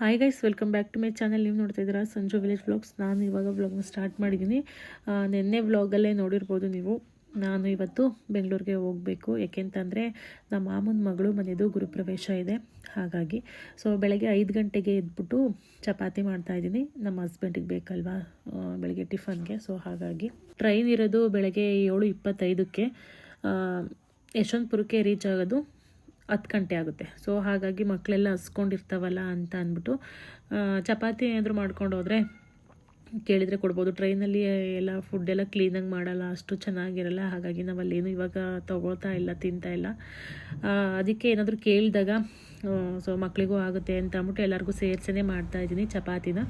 Hi guys, welcome back to my channel. ನೀವು ನೋಡ್ತಾ ಇದ್ದೀರಾ ಸಂಜು ವಿಲೇಜ್ ವ್ಲಾಗ್ಸ್. ನಾನು ಇವಾಗ ವ್ಲಾಗ್ನ ಸ್ಟಾರ್ಟ್ ಮಾಡಿದ್ದೀನಿ. ನಿನ್ನೆ ವ್ಲಾಗಲ್ಲೇ ನೋಡಿರ್ಬೋದು ನೀವು. ನಾನು ಇವತ್ತು ಬೆಂಗಳೂರಿಗೆ ಹೋಗಬೇಕು. ಏಕೆಂತಂದರೆ ನಮ್ಮ ಮಾಮನ ಮಗಳು ಮನೆಯದು ಗುರುಪ್ರವೇಶ ಇದೆ. ಹಾಗಾಗಿ ಬೆಳಗ್ಗೆ 5 ಗಂಟೆಗೆ ಎದ್ಬಿಟ್ಟು ಚಪಾತಿ ಮಾಡ್ತಾಯಿದ್ದೀನಿ. ನಮ್ಮ ಹಸ್ಬೆಂಡಿಗೆ ಬೇಕಲ್ವಾ ಬೆಳಗ್ಗೆ ಟಿಫನ್ಗೆ. ಹಾಗಾಗಿ ಟ್ರೈನ್ ಇರೋದು ಬೆಳಗ್ಗೆ 7:25ಕ್ಕೆ. ಯಶವಂತಪುರಕ್ಕೆ ರೀಚ್ ಆಗೋದು 10 ಗಂಟೆ ಆಗುತ್ತೆ. ಹಾಗಾಗಿ ಮಕ್ಕಳೆಲ್ಲ ಹಸ್ಕೊಂಡಿರ್ತಾವಲ್ಲ ಅಂತ ಅಂದ್ಬಿಟ್ಟು ಚಪಾತಿ ಏನಾದರೂ ಮಾಡ್ಕೊಂಡು ಹೋದರೆ ಕೇಳಿದರೆ ಕೊಡ್ಬೋದು. ಟ್ರೈನಲ್ಲಿ ಎಲ್ಲ ಫುಡ್ಡೆಲ್ಲ ಕ್ಲೀನಾಗಿ ಮಾಡಲ್ಲ, ಅಷ್ಟು ಚೆನ್ನಾಗಿರಲ್ಲ. ಹಾಗಾಗಿ ನಾವಲ್ಲೇನು ಇವಾಗ ತೊಗೊಳ್ತಾ ಇಲ್ಲ, ತಿಂತಾ ಇಲ್ಲ. ಅದಕ್ಕೆ ಏನಾದರೂ ಕೇಳಿದಾಗ ಮಕ್ಕಳಿಗೂ ಆಗುತ್ತೆ ಅಂತ ಅಂದ್ಬಿಟ್ಟು ಎಲ್ಲರಿಗೂ ಸೇರ್ಸೇ ಮಾಡ್ತಾಯಿದ್ದೀನಿ ಚಪಾತಿನ.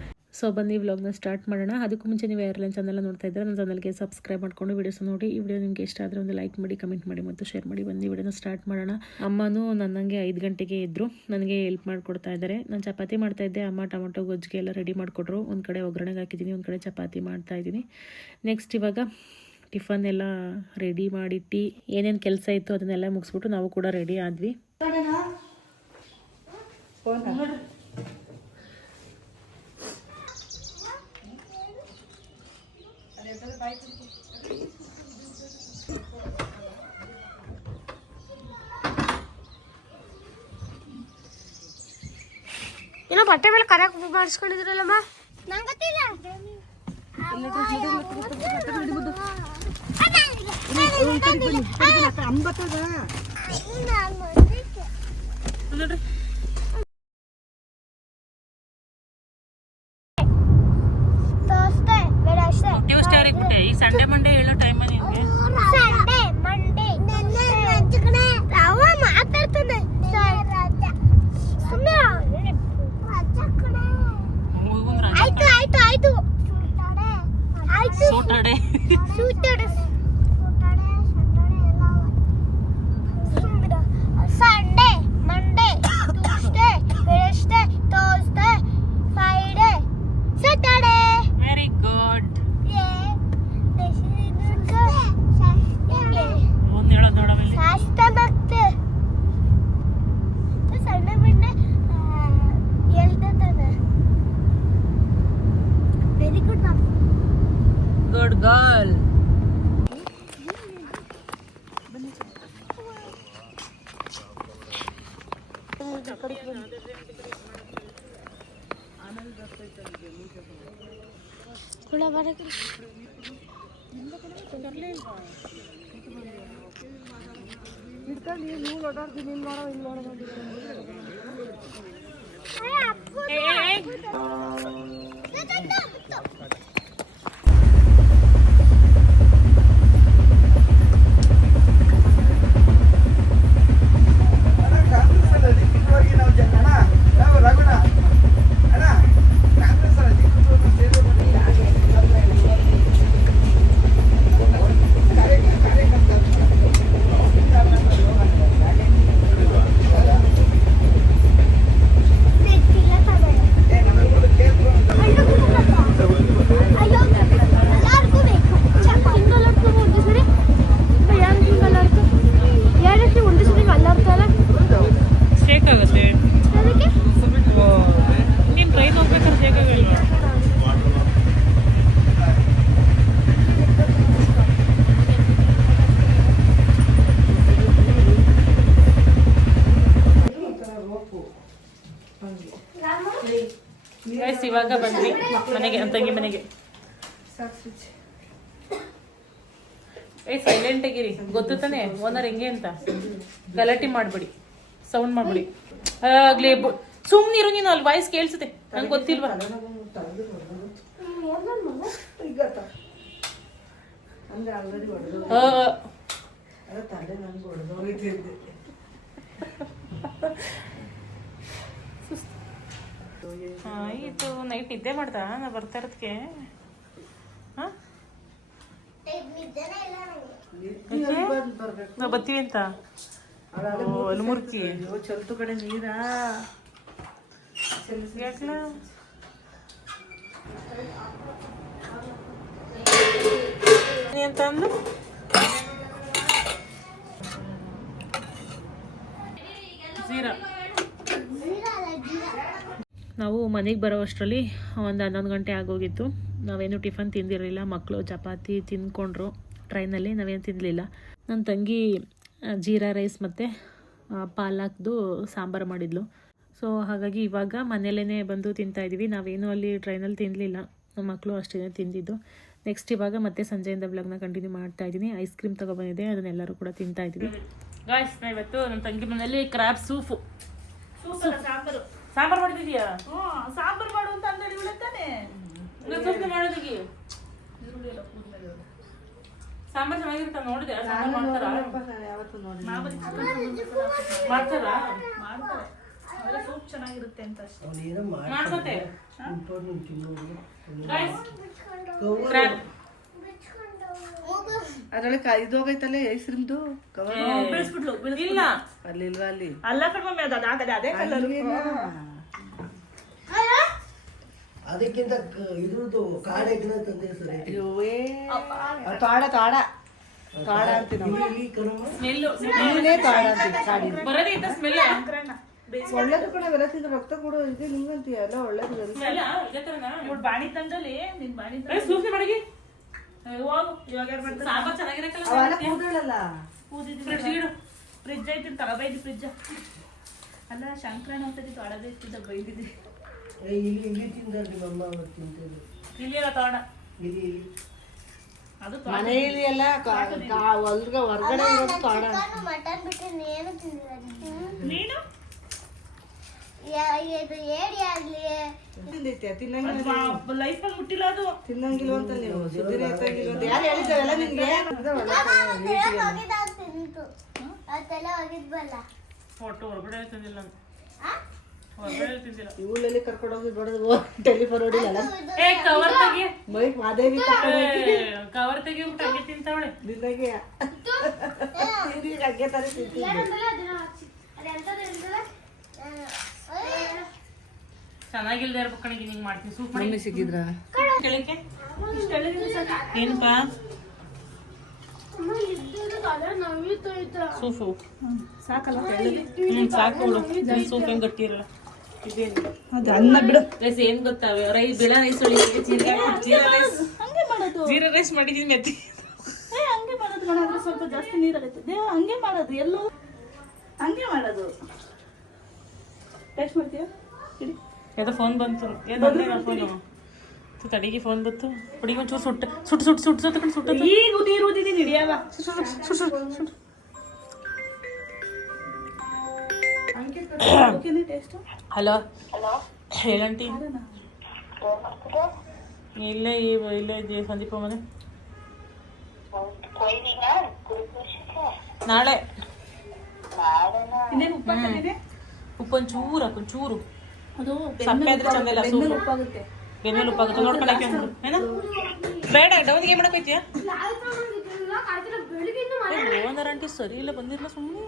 ಬನ್ನಿ ವ್ಲಾಗ್ನ ಸ್ಟಾರ್ಟ್ ಮಾಡೋಣ. ಅದಕ್ಕೂ ಮುಂಚೆ ನೀವು ಯಾರೆಲ್ಲ ಚಾನಲ್ ನೋಡ್ತಾ ಇದ್ದಾರೆ, ನನ್ನ ಚಾನಲ್ಗೆ ಸಬ್ಸ್ಕ್ರೈಬ್ ಮಾಡಿಕೊಂಡು ವೀಡಿಯೋಸ್ ನೋಡಿ. ಈ ವಿಡಿಯೋ ನಿಮಗೆ ಇಷ್ಟ ಆದರೆ ಒಂದು ಲೈಕ್ ಮಾಡಿ, ಕಮೆಂಟ್ ಮಾಡಿ ಮತ್ತು ಶೇರ್ ಮಾಡಿ. ಬನ್ನಿ ವಿಡಿಯೋನ ಸ್ಟಾರ್ಟ್ ಮಾಡೋಣ. ಅಮ್ಮನೂ ನನ್ನಂಗೆ 5 ಗಂಟೆಗೆ ಎದ್ದರು, ನನಗೆ ಹೆಲ್ಪ್ ಮಾಡಿಕೊಡ್ತಾ ಇದ್ದಾರೆ. ನಾನು ಚಪಾತಿ ಮಾಡ್ತಾಯಿದ್ದೆ. ಅಮ್ಮ ಟೊಮೊಟೊ ಗೊಜ್ಜಿಗೆ ಎಲ್ಲ ರೆಡಿ ಮಾಡಿಕೊಟ್ರು. ಒಂದು ಕಡೆ ಒಗ್ಗರಣೆಗೆ ಹಾಕಿದ್ದೀನಿ, ಒಂದು ಕಡೆ ಚಪಾತಿ ಮಾಡ್ತಾಯಿದ್ದೀನಿ. ನೆಕ್ಸ್ಟ್ ಇವಾಗ ಟಿಫನ್ ಎಲ್ಲ ರೆಡಿ ಮಾಡಿಟ್ಟು ಏನೇನು ಕೆಲಸ ಇತ್ತು ಅದನ್ನೆಲ್ಲ ಮುಗಿಸ್ಬಿಟ್ಟು ನಾವು ಕೂಡ ರೆಡಿ ಆದ್ವಿ. ಏನೋ ಬಟ್ಟೆ ಮೇಲೆ ಕರೆಕ್ ಮಾಡಿಸ್ಕೊಂಡಿದ್ರಲ್ಲಮ್ಮ. ಈ ಸಂಡೇ ಮಂಡೇ ಹೇಳೋ ಟೈಮ್ ನಿಮಗೆ. Sunday Monday Tuesday Wednesday Thursday Friday Saturday. Very good. Very good ma'am. Good girl. ಇವಾಗ ಬಂದ್ವಿ ಮನೆಗೆ, ತಂಗಿ ಮನೆಗೆ. ಸೈಲೆಂಟ್ ಆಗಿರಿ, ಗೊತ್ತು ತಾನೆ ಓನರ್ ಹೆಂಗೆ ಅಂತ. ಗಲಾಟೆ ಮಾಡ್ಬೇಡಿ, ಸೌಂಡ್ ಮಾಡ್ಬೇಡಿ. ಆಗ್ಲಿ ಸುಮ್ನಿರು ನೀನು, ಅಲ್ಲಿ ವಾಯ್ಸ್ ಕೇಳಿಸುತ್ತೆ. ನಂಗೆ ಗೊತ್ತಿಲ್ವಾ? ಆಯಿತು. ನೈಟ್ ನಿದ್ದೆ ಮಾಡ್ತಾ ನಾ ಬರ್ತಾ ಇರೋದಕ್ಕೆ? ನಾವು ಬರ್ತೀವಿ ಅಂತ ಅಲ್ಲಿ ಮುರ್ಕಿ ಚಲ್ತು ಕಡೆ ನೀರಾ ಅಂತ ಅಂದು ಜೀರಾ ನಾವು ಮನೆಗೆ ಬರೋ ಅಷ್ಟರಲ್ಲಿ ಒಂದು 11 ಗಂಟೆ ಆಗೋಗಿತ್ತು. ನಾವೇನು ಟಿಫನ್ ತಿಂದಿರಲಿಲ್ಲ. ಮಕ್ಕಳು ಚಪಾತಿ ತಿಂದ್ಕೊಂಡ್ರು ಟ್ರೈನಲ್ಲಿ, ನಾವೇನು ತಿನ್ನಲಿಲ್ಲ. ನನ್ನ ತಂಗಿ ಜೀರಾ ರೈಸ್ ಮತ್ತು ಪಾಲಕ್ದು ಸಾಂಬಾರು ಮಾಡಿದ್ಲು. ಸೊ ಹಾಗಾಗಿ ಇವಾಗ ಮನೆಯಲ್ಲೇ ಬಂದು ತಿಂತಾಯಿದ್ದೀವಿ. ನಾವೇನು ಅಲ್ಲಿ ಟ್ರೈನಲ್ಲಿ ತಿನ್ನಲಿಲ್ಲ, ನಮ್ಮ ಮಕ್ಕಳು ಅಷ್ಟೇ ತಿಂದಿದ್ದು. ನೆಕ್ಸ್ಟ್ ಇವಾಗ ಮತ್ತೆ ಸಂಜೆಯಿಂದ ಬ್ಲಾಗ್ನ ಕಂಟಿನ್ಯೂ ಮಾಡ್ತಾ ಇದ್ದೀನಿ. ಐಸ್ ಕ್ರೀಮ್ ತೊಗೊಬಂದಿದೆ, ಅದನ್ನೆಲ್ಲರೂ ಕೂಡ ತಿಂತಾ ಇದ್ದೀವಿ. ಗಾಯ್ಸ್, ಇವತ್ತು ನಮ್ಮ ತಂಗಿ ಮನೆಯಲ್ಲಿ ಕ್ರಾಬ್ ಸೂಪು ಸಾಂಬಾರು ಮಾಡಿದೀಯಾ? ಸಾಂಬಾರು ಮಾಡು ಅಂತ ಅಂದ್ರೆ ಇವಳತ್ತಾನೆ ಮಾಡೋದಿಗೆ ಸಾಂಬಾರು ಚೆನ್ನಾಗಿರ್ತಾವ. ನೋಡಿದೆ ಸಾಂಬಾರು ಮಾಡ್ತಾರಾ? ಮಾಡ್ತಾರೆ ಅವೆಲ್ಲ ಸೂಪ್ ಚೆನ್ನಾಗಿರುತ್ತೆ ಅಂತ ಅಷ್ಟೇ. ಮಾಡ್ಕೊತೆ ಅದ್ರೊಳಗೆ ಇದು ಹೋಗೈತಲ್ಲ ಐಸ್ ಕ್ರೀಮ್ದು ಕವರ್ ಇಲ್ಲ ಅಲ್ಲಿ ಇಲ್ವಾ ಅಲ್ಲಿ ಅಲ್ಲ ಕಡಿಮೆ ಅದೇ ಕಲರ್. ಅದಕ್ಕಿಂತ ಇದ್ರದ್ದು ಕಾಡೆ ಗಿಡ ತಂದೆ ಸರ್. ಅಯ್ಯೋವೇ ತಾಡ ತಾಡ ತಾಡ ಅಂತೀವಿ ನಾವು. ನೀನೇ ತಾಡ ಅಂತೀವಿ. ಕಾಡಿ ಬರೋದೈತ ಸ್ಮೆಲ್. ಒಳ್ಳೇದು ಕೂಡ ಬೆಲೆ ತಿಂದ್ರೆ ರಕ್ತ ಕೂಡ ಇದೆ ನಿಂಗಂತೀಯ ಎಲ್ಲ ಒಳ್ಳೇದು. ಬಾಣಿ ತಂದಲ್ಲಿ ನಿನ್ ಬಾಣಿ ಸೂಪ್ನೆ ಮಾಡಿಗಿ ಹೋಗು. ಇವಾಗ ಏನ್ ಮಾಡ್ತಾರೆ? ಸಾಂಬಾರ್ ಚೆನ್ನಾಗಿರಕಲ್ಲ. ಅವೆಲ್ಲ ಕೂದಲಲ್ಲ ಫ್ರಿಜ್ ಐತಿ ತಗೋಬೈದಿ ಫ್ರಿಜ್. ಅಲ್ಲ ಶಂಕರಣ್ಣ ಒಂದ್ಸತಿ ತೊಳೆದ ಇಟ್ಟಿದ್ದ ಬೈದಿದ್ದೆ. ಇಲ್ಲಿ ತಿಂದಾರ ನಿಮ್ಮಮ್ಮ ಅವತ್ತು ತಿಂತಿದ್ರು. ಇಲ್ಲಿಲ್ಲ ತೋಣ ಇಲ್ಲಿ ಅದು ಮನೆಯಲ್ಲಿ ಎಲ್ಲ ಹೊರಗಡೆ ಇರೋದು ತಾಡ. ಮಟನ್ ಬಿಟ್ಟರೆ ಏನು ತಿಂದಿಲ್ಲ ನೀನು. ತಿಂದೈತೆ ತಿನ್ನಂಗಿಲ್ಲ ಲೈಫಲ್ಲಿ ಮುಟ್ಟಿಲ್ಲ ಅದು. ತಿನ್ನಂಗಿಲ್ಲ ಅಂತ ನೀವು ಸುದ್ದಿನೇ ಎತ್ತಂಗಿಲ್ಲ ಅಂತ ಯಾರು ಹೇಳಿದ್ದಾವೆಲ್ಲ ನಿನ್ಗೆ? ಫೋಟೋ ಹೊರಗಡೆ ತಿಂದಿಲ್ಲ, ಹೊರಗಡೆ ತಿಂದಿಲ್ಲ. ಇವಳಲ್ಲಿ ಕರ್ಕೊಂಡೋಗಿ ಬಡದು ಟೆಲಿಫೋನ್ ಹೊಡಿಲ್ಲ. ಏ ಕವರ್ ತೆಗಿ, ಮೈಕ್ ಮಾದೇವಿ ಕವರ್ ತೆಗಿ ಊಟ ಹಂಗೆ ತಿಂತಾವಳೆ. ನಿನ್ನಗೆ ಹಂಗೆ ತರ ತಿಂತಿದ್ದೆ. ಚೆನ್ನಾಗಿಲ್ದೇ ಇರ್ಬೇಕು ಕಣಿಗೆ ಹಿಂಗೆ ಮಾಡ್ತೀನಿ. ಸೂಪ್ ಮಾಡಿ ಮಮ್ಮಿ ಸಿಕ್ಕಿದ್ರ ಕೇಳಕ್ಕೆ ಏನಪ್ಪಾ ಸೂಪು ಸಾಕಲ್ಲ ಸಾಕು. ಸೂಪ್ ಹೆಂಗ್ ಗಟ್ಟಿ ಇರಲ್ಲ. ಅದು ಅನ್ನ ಬಿಡು. ರೈಸ್ ಏನ್ ಗೊತ್ತಾವೆ? ಬಿಳ ರೈಸ್ ಒಳಗೆ ಜೀರಾ ರೈಸ್ ಮಾಡಿದೀನಿ ಮೆತ್ತಿ. ಹಂಗೆ ಮಾಡೋದು ಕಣ, ಸ್ವಲ್ಪ ಜಾಸ್ತಿ ನೀರಾಗೈತೆ ದೇವ. ಹಂಗೆ ಮಾಡೋದು ಎಲ್ಲೋ ಹಂಗೆ ಮಾಡೋದು. ಟೇಸ್ಟ್ ಮಾಡ್ತೀಯಾ? ಇಡಿ ಯಾವ್ದೋ ಫೋನ್ ಬಂತು. ಏನು ಫೋನು ತಡಿಗೆ ಫೋನ್ ಬಂತು. ಹುಡುಗಿ ಒಂಚೂರು ಸುಟ್ಟು ಈಗ ನೀರು ಊದಿದ್ದೀನಿ ಹಿಡಿಯವ. ಟೇಸ್ಟ್. ಹಲೋ ಹೇಳಂಟಿ. ಇಲ್ಲೇ ಇದ್ದೀವಿ ಸಂದೀಪ ಮನೆ. ನಾಳೆ ಇನ್ನೇನು ಉಪ್ಪು ಹಾಕಿದ್ದೀನಿ. ಉಪ್ಪೊಂಚೂರು ಹಾಕೊಂಚೂರು ಅದು ಸಪ್ಪೆ ಆದ್ರೆ ಚಂದ ಇಲ್ಲ. ಸೂಪು ಉಪ್ಪಾಗುತ್ತೆ. ಬೆನ್ಮೇಲೆ ಉಪ್ಪಾಗುತ್ತೆ ನೋಡ್ಕೊಳಕ್ಕೆ. ಏನ ಬೇಡ ಡೌನ್ಗೆ ಏನ್ ಮಾಡಕೈತಿಯ? ಓನರ್ ಆಂಟಿ ಸರಿ ಇಲ್ಲ, ಬಂದಿರಲ್ಲ ಸುಮ್ಮನೆ.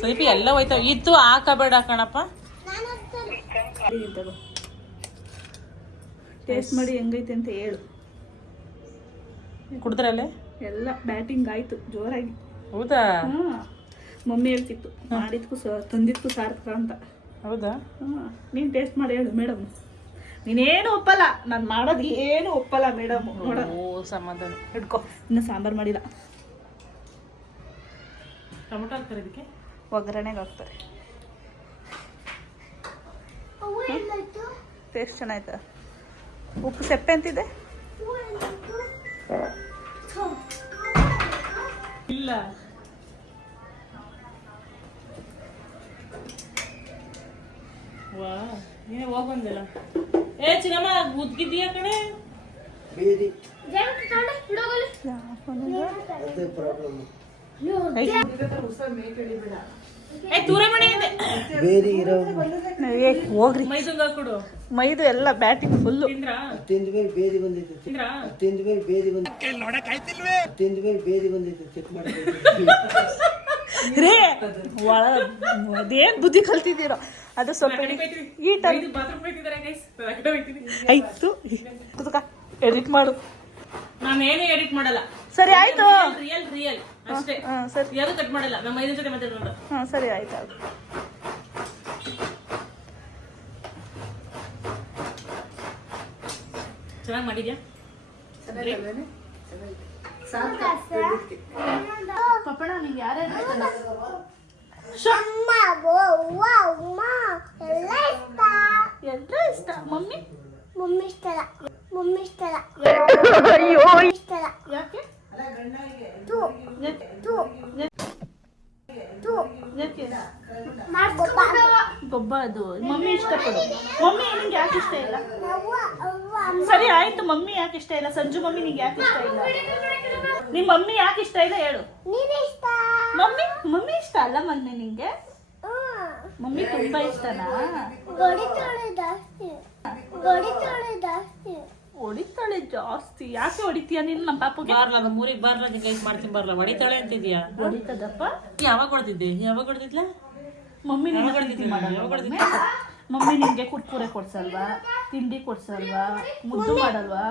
ಸ್ವಲ್ಪ ಎಲ್ಲ ಹೋಯ್ತಾವ. ಇತ್ತು ಹಾಕಬೇಡ ಕಣಪ್ಪ. ಟೇಸ್ಟ್ ಮಾಡಿ ಹೆಂಗೈತೆ ಅಂತ ಹೇಳು. ಕುಡಿದ್ರಲ್ಲೇ ಎಲ್ಲ ಬ್ಯಾಟಿಂಗ್ ಆಯ್ತು ಜೋರಾಗಿ. ಹೌದಾ? ಮಮ್ಮಿ ಹೇಳ್ತಿತ್ತು ಮಾಡಿದ್ಕು ತಂದಿದ್ಕು ಸಾರ್ಥಕ ಅಂತ. ಹೌದಾ? ನೀನು ಟೇಸ್ಟ್ ಮಾಡಿ ಹೇಳು ಮೇಡಮ್. ನೀನೇನು ಒಪ್ಪಲ್ಲ, ನಾನು ಮಾಡೋದು ಏನು ಒಪ್ಪಲ್ಲ ಮೇಡಮ್. ಓ ಸಮಾಧಾನ ಹಿಡ್ಕೊ. ಇನ್ನು ಸಾಂಬಾರು ಮಾಡಿಲ್ಲ. ಟೊಮೊಟೊ ಹಾಕ್ತಾರೆ ಇದಕ್ಕೆ, ಒಗ್ಗರಣೆಗೆ ಹಾಕ್ತಾರೆ. ಟೇಸ್ಟ್ ಚೆನ್ನಾಯ್ತಾ? ಉಪ್ಪು ಸೆಪ್ಪೆ ಅಂತಿದೆ ಇಲ್ಲ. ವಾ ನೀನೇ ಹೋಗ್ ಬಂದಿಲ್ಲ. ಏ ಚಿನ್ನಮ್ಮ ಗುದ್ಗಿದ್ದೀಯ ಕಣೆ. ಬೇದಿ ಅದೇ ಪ್ರಾಬ್ಲಮ್. ಏ ದೂರ ಮಾಡಿ ಇದೆ. ಬೇದಿ ಇರೋ ಹೋಗ್ರಿ. ಮೈಸೂರು ಹಾಕೊಡು. ಮೈದು ಎಲ್ಲ ಬ್ಯಾಟಿಂಗ್ ಫುಲ್ಲು. ತಿಂದ್ರಾ? ತಿಂದ್ಮೇಲೆ ಬೇದಿ ಬಂದೈತೆ. ತಿಂದ್ರಾ? ತಿಂದ್ಮೇಲೆ ಬೇದಿ ಬಂದೈತೆ. ತಿಂದ್ಮೇಲೆ ಬೇದಿ ಬಂದೈತೆ. ಚೆಕ್ ಮಾಡಿ ರೇ ಅದೇನ್ ಬುದ್ಧಿ ಕಲ್ತಿದ್ದೀರೋ ಅದು ಸ್ವಲ್ಪ ಈ ಟೈಮ್ ಆಯ್ತು. ಎಡಿಟ್ ಮಾಡು. ನಾನೇನು ಎಡಿಟ್ ಮಾಡಲ್ಲ. ಸರಿ ಆಯ್ತು. ರಿಯಲ್ ಅಷ್ಟೇ. ಹಾಂ ಸರಿ. ಯಾರು ಕಟ್ ಮಾಡಲ್ಲ, ನಮ್ಮ 5 ಜೊತೆ ಮಾತಾಡೋಣ. ಹಾಂ ಸರಿ ಆಯ್ತು ಆಯ್ತು. ಚೆನ್ನಾಗಿ ಮಾಡಿದ್ಯಾ? ಪಪ್ಪಣ ನಿಂಗೆ ಯಾರ್ಯಾರು ಎಲ್ರ ಇಷ್ಟ? ಮಮ್ಮಿ ಯಾಕೆ? ಗೊಬ್ಬ ಅದು ಮಮ್ಮಿ ಇಷ್ಟಪಡು. ಮಮ್ಮಿ ನಿಂಗೆ ಯಾಕೆ ಇಷ್ಟ ಇಲ್ಲ? ಸರಿ ಆಯ್ತು, ಮಮ್ಮಿ ಯಾಕೆ ಇಷ್ಟ ಇಲ್ಲ? ಸಂಜು ಮಮ್ಮಿ ನಿಂಗೆ ಯಾಕೆ ಇಷ್ಟ ಇಲ್ಲ? ನಿಮ್ ಮಮ್ಮಿ ಯಾಕೆ ಇಷ್ಟ ಇಲ್ಲ ಹೇಳು. ಮಮ್ಮಿ ಮಮ್ಮಿ ಇಷ್ಟ ಅಲ್ಲ ಮೊನ್ನೆ ನಿಂಗೆ? ಮಮ್ಮಿ ತುಂಬಾ ಇಷ್ಟನಾ? ಹೊಡಿತಾಳೆ ಜಾಸ್ತಿ. ಯಾಕೆ ಹೊಡಿತೀಯ ನೀನು ನಮ್ಮ ಪಾಪಗೆ? ಬಾರ್ಲ ನಮ್ಮ ಊರಿಗೆ ಬಾರ್ಲ, ನಿಂಗೆ ಕೈ ಮಾಡ್ತೀನಿ ಬಾರ್ಲ. ಹೊಡಿತಾಳೆ ಅಂತಿದ್ಯಾ? ಹೊಡಿತದಪ್ಪ. ಯಾವಾಗ ಹೊಡೆದಿದ್ದೆ? ಯಾವಾಗ ಹೊಡೆದಿದ್ಲ? ಮಮ್ಮಿ ಯಾವಾಗ ನಿಂಗೆ ಹೊಡೆದಿದ್ದೆ? ಯಾವಾಗ ಹೊಡೆದಿದ್ದೆ? ಮಮ್ಮಿ ನಿಂಗೆ ಕುರ್ಕುರೆ ಕೊಡ್ಸಲ್ವಾ? ತಿಂಡಿ ಕೊಡ್ಸಲ್ವಾ? ಮುದ್ದು ಮಾಡಲ್ವಾ?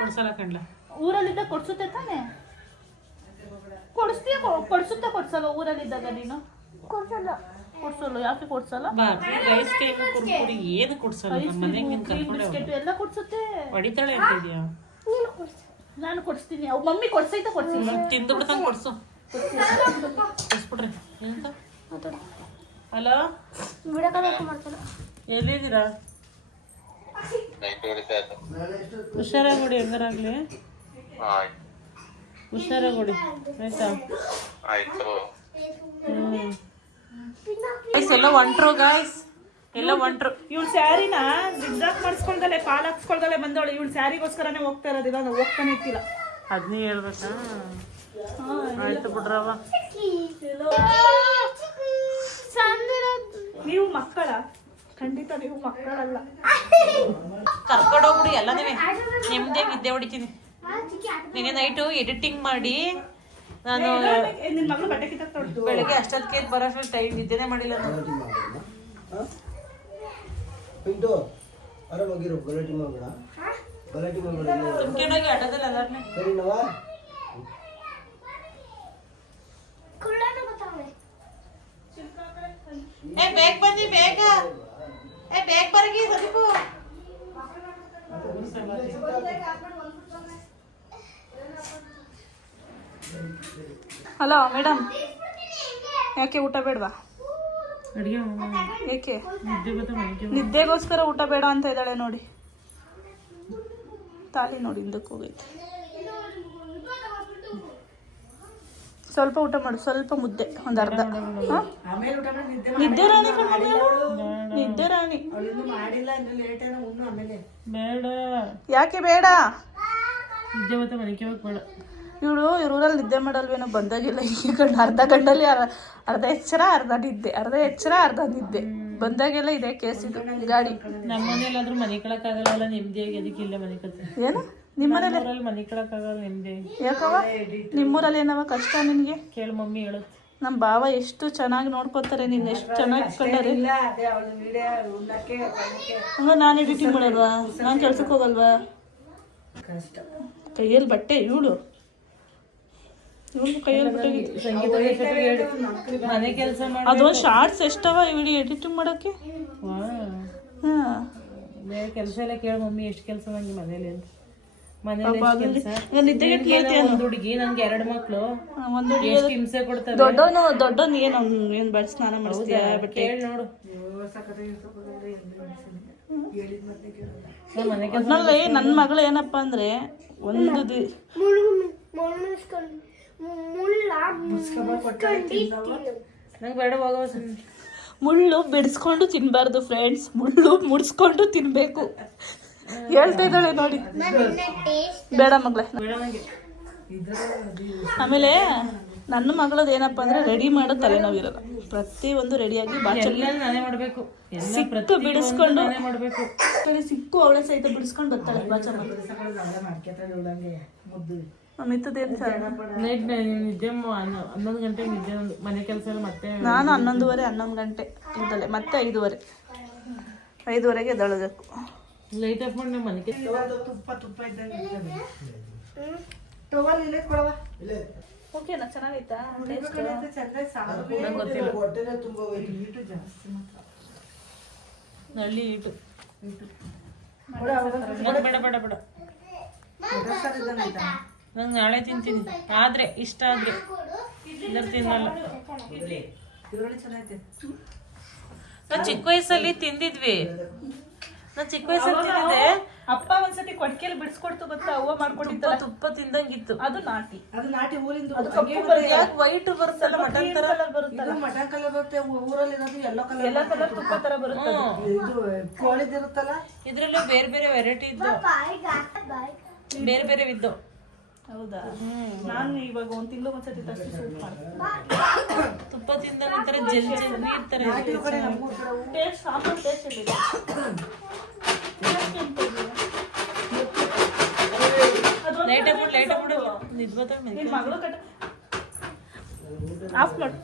ಕೊಡ್ಸಲ್ಲ ಕಣ್ಲ. ಊರಲ್ಲಿದ್ದಾಗ ಕೊಡ್ಸುತ್ತೆ ತಾನೆ? ಕೊಡಿಸ್ತೀಯ? ಕೊಡ್ಸಲ್ಲ ಊರಲ್ಲಿದ್ದಾಗ ನೀನು? ಕೊಡ್ಸಲ್ಲ. ಯಾಕೆ ಕೊಡ್ಸಲ್ಲ? ಐಸ್ ಕ್ರೀಮ್ ಕುರ್ಕುರಿ ಏನು ಕೊಡ್ಸಲ್ಲ. ನಮ್ಮ ಮನೆಗೆ ನೀನು ಕರ್ಕೊಂಡು ಬಿಸ್ಕೆಟ್ ಎಲ್ಲ ಕೊಡ್ಸುತ್ತೆ. ಹೊಡಿತಾಳೆ ಅಂತಿದ್ಯಾ? ನಾನು ಕೊಡಿಸ್ತೀನಿ. ಅವ್ ಮಮ್ಮಿ ಕೊಡ್ಸೈತ ಕೊಡ್ಸಿಲ್ಲ. ತಿಂದು ಬಿಡ್ತಂಗೆ ಕೊಡ್ಸು. ಕೊಡ್ಸ್ಬಿಡ್ರಿ. ಏನಂತ ಮಾತಾಡ. ಹಲೋ, ಎಲ್ಲಿದ್ದೀರಾ? ಹುಷಾರಾಗಿ ನೋಡಿ, ಹೆಂಗಾರಾಗ್ಲಿ ಹುಷಾರಾಗಿ ನೋಡಿ ಆಯ್ತಾ? ಎಲ್ಲ ಒಂಟ್ರು ಗಾಯ್ಸ್, ಎಲ್ಲ ಒಂಟ್ರು. ಇವಳು ಸ್ಯಾರಿನ ಜಿಗ್ಜಾಗ್ ಮಾಡಿಸ್ಕೊಳ್ದಲೆ, ಪಾಲ್ ಹಾಕ್ಸ್ಕೊಳ್ದಲೆ ಬಂದವಳು. ಇವಳು ಸ್ಯಾರಿಗೋಸ್ಕರನೇ ಹೋಗ್ತಾ ಇರೋದಿಲ್ಲ, ನಾವು ಹೋಗ್ತಾನೆ ಇರ್ತಿಲ್ಲ. ಅದನ್ನೇ ಹೇಳ್ಬೇಕಾ? ಆಯ್ತು ಬಿಡ್ರವ. ನೀವು ಮಕ್ಕಳ? ಖಂಡಿತ ನೀವು ಮಕ್ಕಳಲ್ಲ. ಕರ್ಕೊಂಡೋಗ್ಬಿಡಿ ಎಲ್ಲ. ನಿಮ್ದೇ ನಿದ್ದೆ ಹೊಡಿತೀನಿ. ನಿನ್ನೆ ನೈಟು ಎಡಿಟಿಂಗ್ ಮಾಡಿ ನಾನು ನಿನ್ ಮಗಳು ಬಟ್ಟೆ ಕಿತ್ತಾಕ್ತಾಳು. ಬೆಳಗ್ಗೆ ಅಷ್ಟೊತ್ತಿಗೆ ಬರೋಷ್ಟು ಟೈಮ್ ನಿದ್ದೆನೇ ಮಾಡಿಲ್ಲ ನಾನು. ಪಿಂಟು ಆರಾಮಾಗಿರೋ, ಗಲಾಟೆ ಮಾಡಬೇಡ, ಗಲಾಟೆ ಮಾಡಬೇಡ. ತುಂಬ್ಕೊಂಡೋಗಿ ಆಟೋದಲ್ಲಿ ಎಲ್ಲಾರನ್ನೇ. ಸರಿನವಾ? ಬೇಗ ಬನ್ನಿ, ಬೇಗ. ಬೇಗ ಬರಗಿ ಸದೀಪು. ಹಲೋ ಮೇಡಮ್, ಯಾಕೆ ಊಟ ಬೇಡವಾ? ಅಡುಗೆ ಏಕೆ? ನಿದ್ದೆ ಗೊತ್ತಾ? ನಿದ್ದೆಗೋಸ್ಕರ ಊಟ ಬೇಡ ಅಂತ ಇದ್ದಾಳೆ ನೋಡಿ. ತಾಲಿ ನೋಡಿ ಹಿಂದಕ್ಕೆ ಹೋಗೈತೆ. ಸ್ವಲ್ಪ ಊಟ ಮಾಡು, ಸ್ವಲ್ಪ ಮುದ್ದೆ, ಒಂದು ಅರ್ಧ. ನಿದ್ದೆ ರಾಣಿ ಕಣ್ಮಗಳು, ನಿದ್ದೆ ರಾಣಿ. ಬೇಡ. ಯಾಕೆ ಬೇಡ? ನಿದ್ದೆ ಗೊತ್ತಾ? ಮನೆಗೆ ಹೋಗಿ ಬೇಡ. ಇವಳು ಇವ್ರಲ್ಲಿ ನಿದ್ದೆ ಮಾಡಲ್ವೇನೋ, ಬಂದಾಗಿಲ್ಲ. ಈಗ ಅರ್ಧ ಗಂಟಲ್ಲಿ ಅರ್ಧ ಎಚ್ಚರ, ಅರ್ಧ ನಿದ್ದೆ, ಅರ್ಧ ಎಚ್ಚರ, ಅರ್ಧ ನಿದ್ದೆ. ಬಂದಾಗೆಲ್ಲ ಇದೆ ಕೇಸ್ ಇದು ಗಾಡಿ. ನಮ್ಮ ಮನೇಲಾದ್ರೂ ಮನೆ ಕಳಕ್ಕಾಗಲ್ಲ ನೆಮ್ಮದಿಯಾಗಿ. ಅದಕ್ಕೆ ಇಲ್ಲ ಮನೆ ಕತೆ. ಏನು ನಿಮ್ಮ ಮನೇಲಿ ಮನೆ ಕಳಕ್ಕಾಗಲ್ಲ ನೆಮ್ಮದಿಯಾಗಿ. ಯಾಕವ? ನಿಮ್ಮೂರಲ್ಲಿ ಏನವ ಕಷ್ಟ ನಿನಗೆ? ಕೇಳು, ಮಮ್ಮಿ ಹೇಳುತ್ತೆ. ನಮ್ಮ ಭಾವ ಎಷ್ಟು ಚೆನ್ನಾಗಿ ನೋಡ್ಕೊತಾರೆ, ನಿನ್ನ ಎಷ್ಟು ಚೆನ್ನಾಗಿ ಇಟ್ಕೊಂಡಾರೆ. ಹಂಗ ನಾನು ಎಡಿಟಿಂಗ್ ಮಾಡಲ್ವಾ? ನಾನು ಕೆಲ್ಸಕ್ಕೆ ಹೋಗಲ್ವಾ? ಕೈಯಲ್ಲಿ ಬಟ್ಟೆ ಇವಳು ಕೈಯಲ್ಲಿ ಬಟ್ಟೆ. ಮನೆ ಕೆಲಸ ಮಾಡಿ ಅದೊಂದು ಶಾರ್ಟ್ಸ್ ಎಷ್ಟವ ಇವಳು ಎಡಿಟಿಂಗ್ ಮಾಡೋಕ್ಕೆ? ಬೇರೆ ಕೆಲಸ ಎಲ್ಲ ಕೇಳು ಮಮ್ಮಿ, ಎಷ್ಟು ಕೆಲಸ ನಂಗೆ ಮನೇಲಿ ಅಂತ. ಮನೇಲಿ ಒಂದು ಹುಡುಗಿ, ನಂಗೆ 2 ಮಕ್ಳು, ಒಂದು ಎಷ್ಟು ಹಿಂಸೆ ಕೊಡ್ತಾರೆ. ದೊಡ್ಡವನು ಏನು ಬಟ್ ಸ್ನಾನ ಮಾಡಿಸ್ತೀಯ? ಬಟ್ಟೆ ಕೇಳಿ ನೋಡು. ಒಟ್ನಲ್ಲಿ ನನ್ನ ಮಗಳು ಏನಪ್ಪ ಅಂದ್ರೆ ಒಂದು ನಂಗೆ ಬೇಡ ಹೋಗೋ. ಮುಳ್ಳು ಬಿಡಿಸ್ಕೊಂಡು ತಿನ್ಬಾರ್ದು ಫ್ರೆಂಡ್ಸ್, ಮುಳ್ಳು ಮುಡಿಸ್ಕೊಂಡು ತಿನ್ಬೇಕು. ಹೇಳ್ತಾ ಇದ್ದಾಳೆ ನೋಡಿ. ಬೇಡ ಮಗಳೇ. ಆಮೇಲೆ ನನ್ನ ಮಗಳದ್ದು ಏನಪ್ಪ ಅಂದ್ರೆ ರೆಡಿ ಮಾಡೋ ತಲೆನೋವಿರಲ್ಲ. ಪ್ರತಿಯೊಂದು ರೆಡಿಯಾಗಿ ನಾನೇ ಮಾಡ್ಬೇಕು. ಸಿಕ್ಕು ಬಿಡಿಸ್ಕೊಂಡು ಮಾಡ್ಬೇಕು. ಸಿಕ್ಕು ಅವಳೆ ಸಹಿತ ಬಿಡಿಸ್ಕೊಂಡು ಬರ್ತಾಳೆ ಬಾಚಮ್ಮ. ಮಿತ್ತದೇನು ನೈಟ್ ನಿದ್ದೆ 11 ಗಂಟೆಗೆ ನಿದ್ದೆ. ಮನೆ ಕೆಲಸ ಎಲ್ಲ ಮತ್ತೆ ನಾನು 11 ಗಂಟೆ ಇದ್ದಲೆ, ಮತ್ತೆ 5:30ಗೆ ಎದ್ದೇಳಬೇಕು. ಲೈಟ್ ಆಫ್ ಮಾಡಿ ನಮ್ಮ ಮನೆ ತುಪ್ಪ ಇದ್ದಂಗೆ ಟವಲ್ ಇಲ್ಲೇ ಕೊಡವ. ಓಕೆನಾ? ಚೆನ್ನಾಗೈತಾ ಟೇಸ್ಟ್? ಚಂದ ಸಾರು ನಂಗೆ ಗೊತ್ತಿಲ್ಲ. ಹೊಟ್ಟೆನೇ ತುಂಬಾ ಹೋಯ್ತು. ಇಟ್ಟು ಜಾಸ್ತಿ ಮಾತ್ರ. ನಳ್ಳಿ ಇಟ್ಟು ಕೊಡು, ಅವಾಗ ನಂಗೆ ಬೇಡ ಬೇಡ ಬೇಡ, ಮಟನ್ ಸಾರು ಇದ್ದಂಗೆ ಆಯ್ತಾ? ನಂಗೆ ನಾಳೆ ತಿಂತೀನಿ. ಆದ್ರೆ ಇಷ್ಟ ಆದ್ರೆ ಇಲ್ಲರ ತಿನ್ನಲ್ಲ. ಈರುಳ್ಳಿ ಚೆನ್ನಾಗೈತೆ. ನಾವು ಚಿಕ್ಕ ವಯಸ್ಸಲ್ಲಿ ತಿಂದಿದ್ವಿ. ನಾನು ಚಿಕ್ಕ ವಯಸ್ಸಲ್ಲಿ ತಿಂದಿದ್ದೆ. ಅಪ್ಪ ಒಂದ್ಸತಿ ಕೊಡ್ಕೆಲಿ ಬಿಡಿಸ್ಕೊಡ್ತು ಗೊತ್ತಾ? ಅವ್ವ ಮಾಡ್ಕೊಟ್ಟಿದ್ದಲ್ಲ, ತುಪ್ಪ ತಿಂದಂಗಿತ್ತು. ಅದು ನಾಟಿ. ಅದು ನಾಟಿ ಊರಿಂದು. ಅದು ಕಪ್ಪು ಬರುತ್ತೆ. ಯಾಕೆ ವೈಟ್ ಬರುತ್ತಲ್ಲ ಮಟನ್ ತರ? ಕಲರ್ ಬರುತ್ತಲ್ಲ, ಇದು ಮಟನ್ ಕಲರ್ ಬರುತ್ತೆ. ಊರಲ್ಲಿ ಇರೋದು ಎಲ್ಲೋ ಕಲರ್. ಎಲ್ಲ ಕಲರ್ ತುಪ್ಪ ತರ ಬರುತ್ತೆ ಅದು. ಇದು ಕೋಳಿದಿರುತ್ತಲ್ಲ. ಇದ್ರಲ್ಲೂ ಬೇರೆ ಬೇರೆ ವೆರೈಟಿ ಇದ್ದು, ಬೇರೆ ಬೇರೆ ಇದ್ದು. ಹೌದಾ? ನಾನು ಇವಾಗ ಒಂದ್ ತಿಂಗಳು ಒಂದ್ಸತಿ ತರಿಸಿ ಸೂಪ್ ಮಾಡ್ತೀನಿ. ತುಪ್ಪ ತಿಂದಾಗ ಒಂಥರ ಜಲ್ ಜಲ್ ನೀರ್ ತರ ನಾಟಿ ಕಡೆ ನಮ್ಮೂರ್ ಕಡೆ ಟೇಸ್ಟ್ ಸಾಂಬಾರ್ ಟೇಸ್ಟ್ ಇದೆ. ಲೈಟ್ ಆಗ್ಬಿಡು ನಿಜ ನಿನ್ ಮಗಳು ಕಟ್ಟ ಆಫ್ ಮಾಡು.